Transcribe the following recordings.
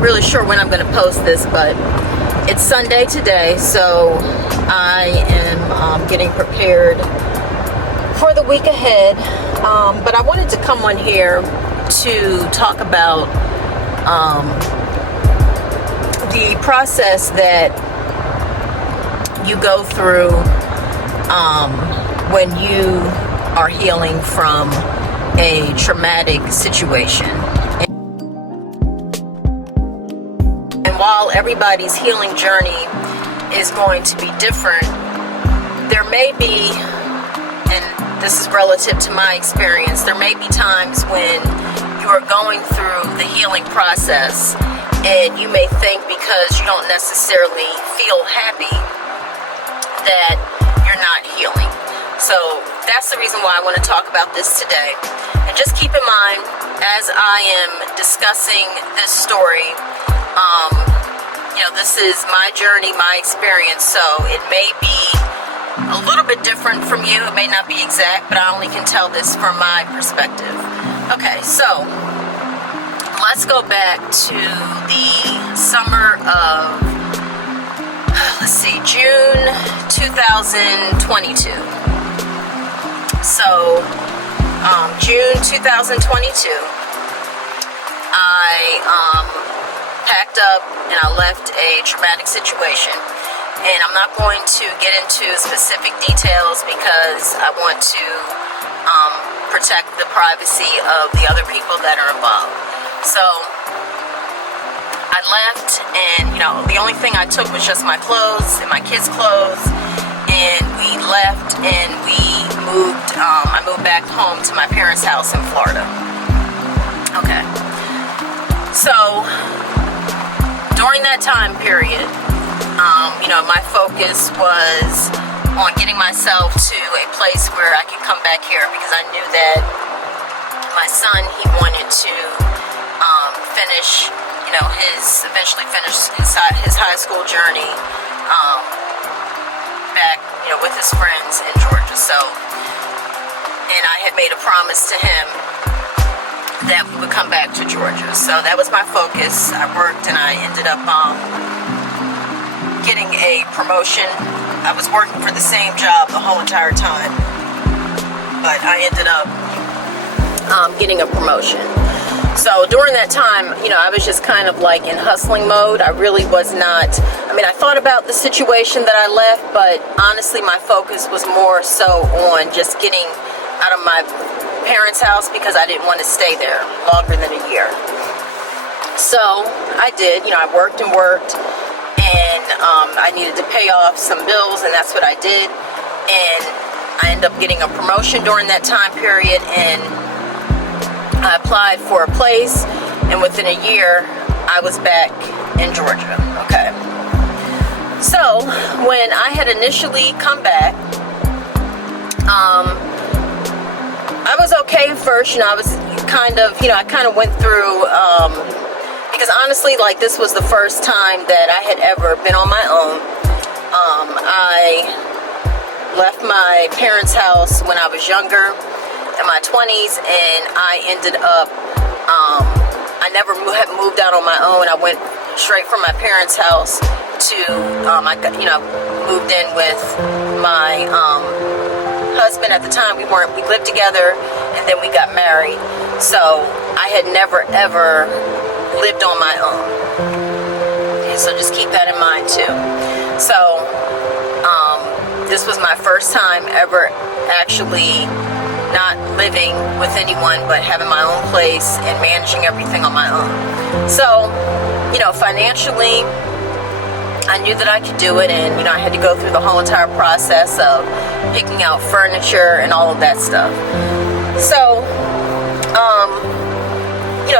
not really sure when I'm going to post this, but it's Sunday today, so I am getting prepared for the week ahead. But I wanted to come on here to talk about the process that you go through when you are healing from a traumatic situation. And while everybody's healing journey is going to be different, there may be, and this is relative to my experience, there may be times when you are going through the healing process and you may think because you don't necessarily feel happy that you're not healing. So that's the reason why I want to talk about this today. And just keep in mind, as I am discussing this story, this is my journey, my experience, so it may be a little bit different from you. It may not be exact, but I only can tell this from my perspective. Okay, so let's go back to the summer of, June 2022. So, June 2022, I packed up and I left a traumatic situation. And I'm not going to get into specific details because I want to protect the privacy of the other people that are involved. So I left, and the only thing I took was just my clothes and my kids' clothes, and we left and we moved. I moved back home to my parents' house in Florida. Okay. So during that time period, my focus was on getting myself to a place where I could come back here, because I knew that my son, he wanted to eventually finish his high school journey back, with his friends in Georgia. So, and I had made a promise to him that we would come back to Georgia. So that was my focus. I worked and I ended up getting a promotion. I was working for the same job the whole entire time, but I ended up getting a promotion. So during that time, I was just kind of like in hustling mode. I really was not, I thought about the situation that I left, but honestly my focus was more so on just getting out of my parents' house, because I didn't want to stay there longer than a year. So I did, I worked and worked, and I needed to pay off some bills, and that's what I did. And I ended up getting a promotion during that time period, and I applied for a place, and within a year I was back in Georgia. Okay. So when I had initially come back, I was okay at first. I was I kind of went through, because honestly, this was the first time that I had ever been on my own. I left my parents' house when I was younger, in my 20s, and I ended up, I never had moved out on my own. I went straight from my parents' house to, moved in with my husband at the time. We lived together, and then we got married. So I had never ever lived on my own. Okay, so just keep that in mind too. So this was my first time ever actually not living with anyone, but having my own place and managing everything on my own. So financially, I knew that I could do it, and I had to go through the whole entire process of picking out furniture and all of that stuff. So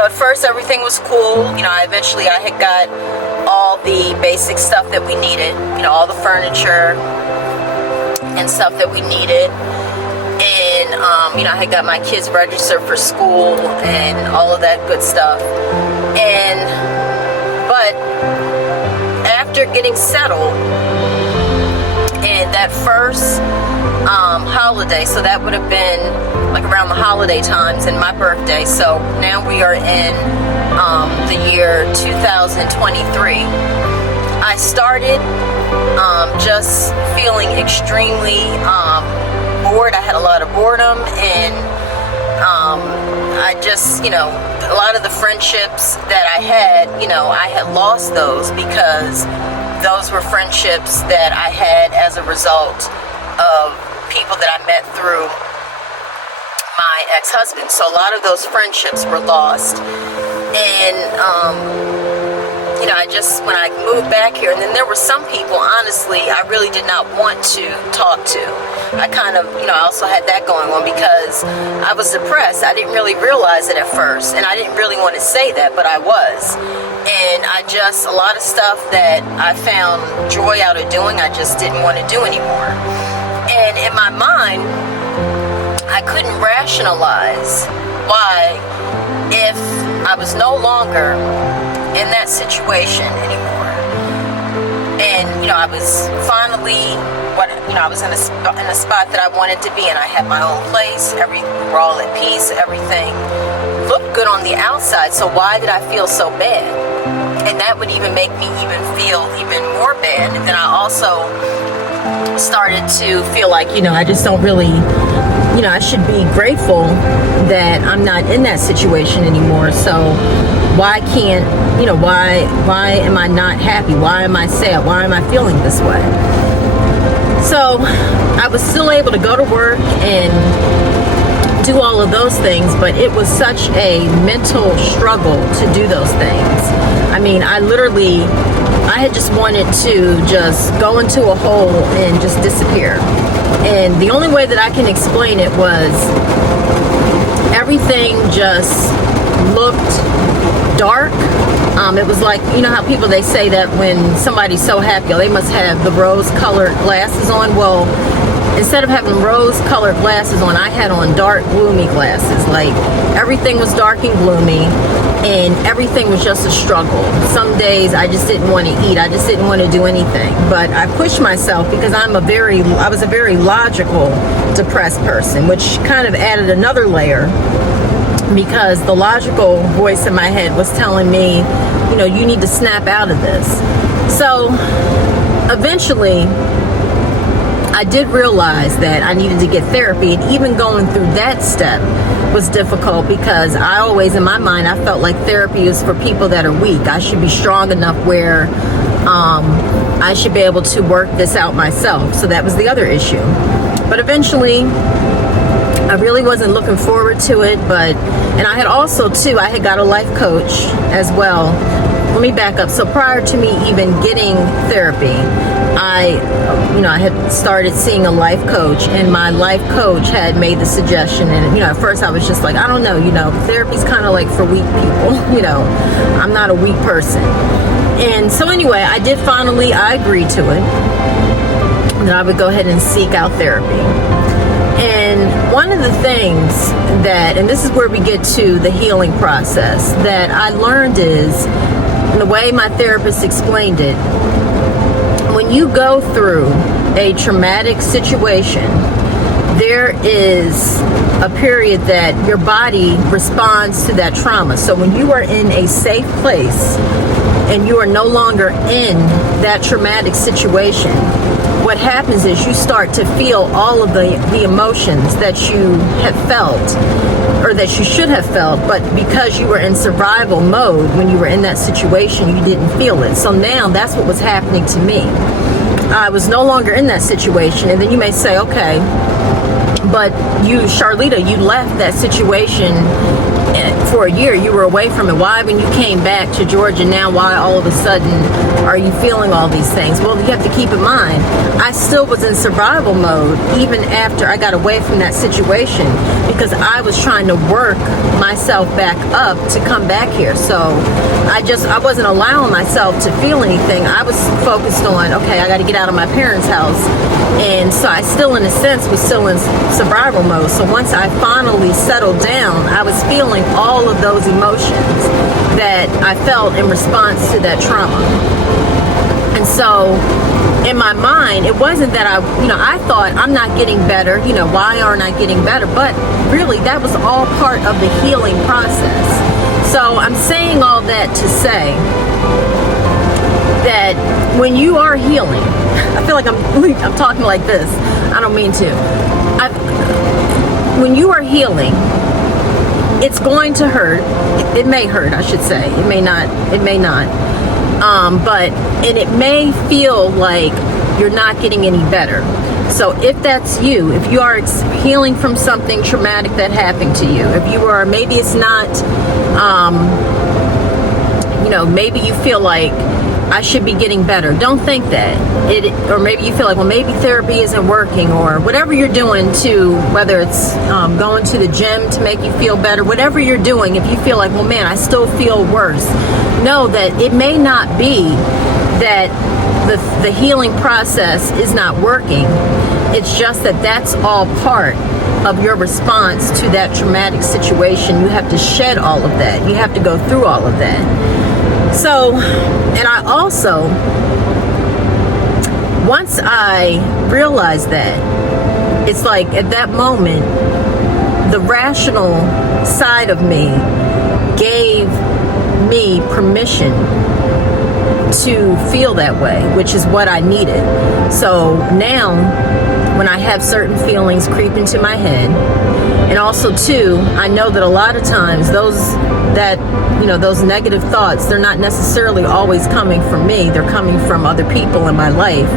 at first everything was cool. I had got all the basic stuff that we needed, all the furniture and stuff that we needed, and I had got my kids registered for school and all of that good stuff. But after getting settled, And that first holiday, so that would have been like around the holiday times and my birthday. So now we are in the year 2023. I started just feeling extremely bored. I had a lot of boredom, and I just, a lot of the friendships that I had, I had lost those because those were friendships that I had as a result of people that I met through my ex-husband. So a lot of those friendships were lost. And, when I moved back here, and then there were some people, honestly, I really did not want to talk to. I kind of, I also had that going on because I was depressed. I didn't really realize it at first, and I didn't really want to say that, but I was. And a lot of stuff that I found joy out of doing, I just didn't want to do anymore. And in my mind, I couldn't rationalize why, if I was no longer in that situation anymore, and I was finally I was in a spot that I wanted to be in. I had my own place. We're all at peace. Everything looked good on the outside. So why did I feel so bad? And that would even make me even feel even more bad. And then I also started to feel like I just don't really. I should be grateful that I'm not in that situation anymore. So why can't, why am I not happy? Why am I sad? Why am I feeling this way? So I was still able to go to work and do all of those things, but it was such a mental struggle to do those things. I mean, I had just wanted to just go into a hole and just disappear. And the only way that I can explain it was everything just looked dark. It was like, how people, they say that when somebody's so happy, they must have the rose-colored glasses on. Well, instead of having rose-colored glasses on, I had on dark, gloomy glasses. Like, everything was dark and gloomy, and everything was just a struggle. Some days I just didn't want to eat. I just didn't want to do anything. But I pushed myself because I was a very logical, depressed person, which kind of added another layer, because the logical voice in my head was telling me, you need to snap out of this. So eventually I did realize that I needed to get therapy, and even going through that step was difficult because I always, in my mind, I felt like therapy is for people that are weak. I should be strong enough where I should be able to work this out myself. So that was the other issue. But eventually, I really wasn't looking forward to it, and I had also, too, I had got a life coach as well. Let me back up. So prior to me even getting therapy, I had started seeing a life coach, and my life coach had made the suggestion, and, at first I was just like, I don't know, therapy's kind of like for weak people, I'm not a weak person. And so anyway, I agreed to it, that I would go ahead and seek out therapy. And one of the things that, and this is where we get to the healing process, that I learned is, the way my therapist explained it, when you go through a traumatic situation, there is a period that your body responds to that trauma. So when you are in a safe place and you are no longer in that traumatic situation, what happens is you start to feel all of the emotions that you have felt, or that you should have felt, but because you were in survival mode when you were in that situation, you didn't feel it. So now that's what was happening to me. I was no longer in that situation. And then you may say, okay, but you, Charlita, you left that situation for a year. You were away from it. Why, when you came back to Georgia now, why all of a sudden are you feeling all these things? Well, you have to keep in mind, I still was in survival mode even after I got away from that situation, because I was trying to work myself back up to come back here. So I wasn't allowing myself to feel anything. I was focused on, okay, I got to get out of my parents' house. And so I still, in a sense, was still in survival mode. So once I finally settled down, I was feeling all of those emotions that I felt in response to that trauma. And And so in my mind, it wasn't that I thought I'm not getting better, why aren't I getting better? But really, that was all part of the healing process. So I'm saying all that to say that when you are healing, I feel like I'm talking like this. I don't mean to. When you are healing, it's going to hurt. It may hurt, I should say. It may not. And it may feel like you're not getting any better. So if that's you, if you are healing from something traumatic that happened to you, if you are, maybe it's not, maybe you feel like I should be getting better. Don't think that. Or maybe you feel like, well, maybe therapy isn't working, or whatever you're doing whether it's going to the gym to make you feel better, whatever you're doing, if you feel like, well, man, I still feel worse, know that it may not be that the healing process is not working. It's just that that's all part of your response to that traumatic situation. You have to shed all of that. You have to go through all of that. So, and I also, once I realized that, it's like at that moment, the rational side of me gave me permission to feel that way, which is what I needed. So now, when I have certain feelings creep into my head, and also too, I know that a lot of times those negative thoughts, they're not necessarily always coming from me. They're coming from other people in my life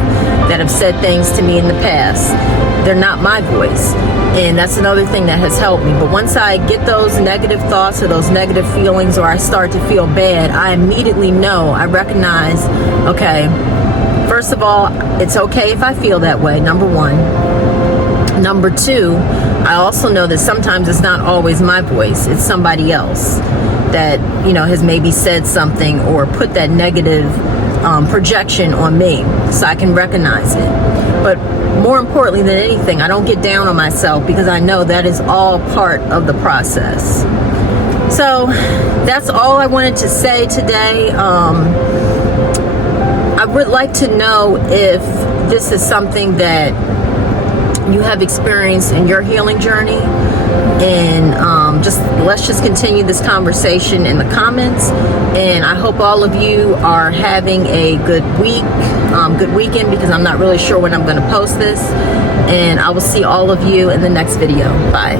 that have said things to me in the past. They're not my voice. And that's another thing that has helped me. But once I get those negative thoughts or those negative feelings, or I start to feel bad, I immediately know, I recognize, okay, first of all, it's okay if I feel that way, number one. Number two, I also know that sometimes it's not always my voice. It's somebody else that, has maybe said something or put that negative projection on me, so I can recognize it. But more importantly than anything, I don't get down on myself, because I know that is all part of the process. So that's all I wanted to say today. I would like to know if this is something that you have experienced in your healing journey, and let's just continue this conversation in the comments. And I hope all of you are having a good weekend, because I'm not really sure when I'm going to post this. And I will see all of you in the next video. Bye.